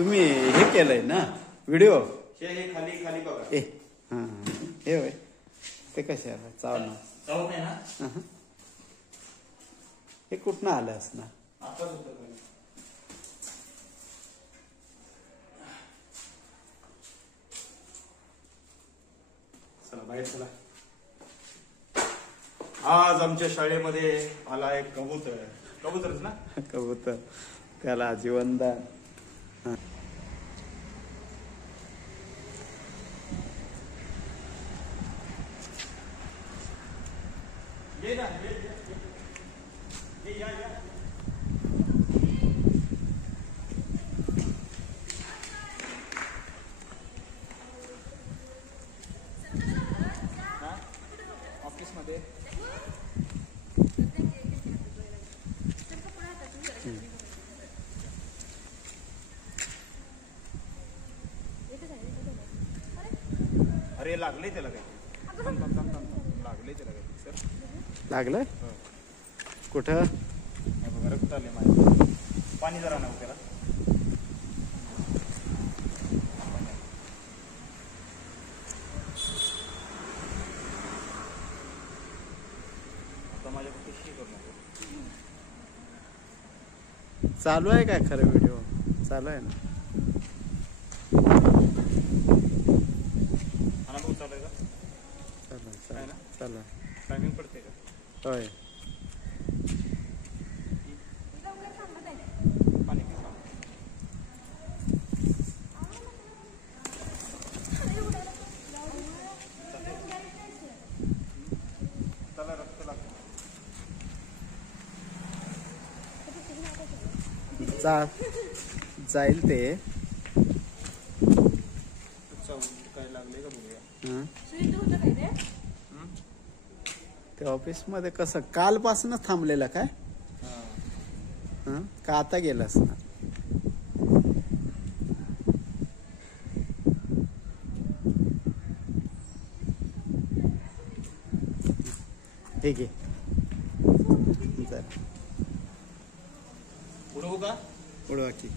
तुम्ही हे केलंय ना व्हिडिओ? हे खाली खाली बघा. ए हा हे होय ते कशाला चावणं चावत नाही ना. हे कुठनं आलं असणार? आताच होतं खाली. चला बाहेर चला. आज आमच्या शाळेमध्ये आला एक कबूतर. कबूतरच ना? कबूतर त्याला जीवनदान. ये ना ये या या. ऑफिस मध्ये अरे लागले त्याला काय? लागले त्याला काय सर? लागलं कुठं? रक्त आले माझे. पाणी जरा नव्हतं त्याला. आता माझ्या कशी करू नको. चालू आहे काय खरं व्हिडिओ? चालू आहे ना? अनुभव चालू आहे का? चालू आहे ना? चालू आहे. टायमिंग पडते का? होय पाणी किती सांग. त्याला रक्त लागतं. जाईल ते. काय लागले का बघूया. हं? ते ऑफिस मध्ये कसं कालपासूनच थांबलेलं काय? हं? का आता गेलास ना? ठीक आहे जरा उडवू का? उडवा की.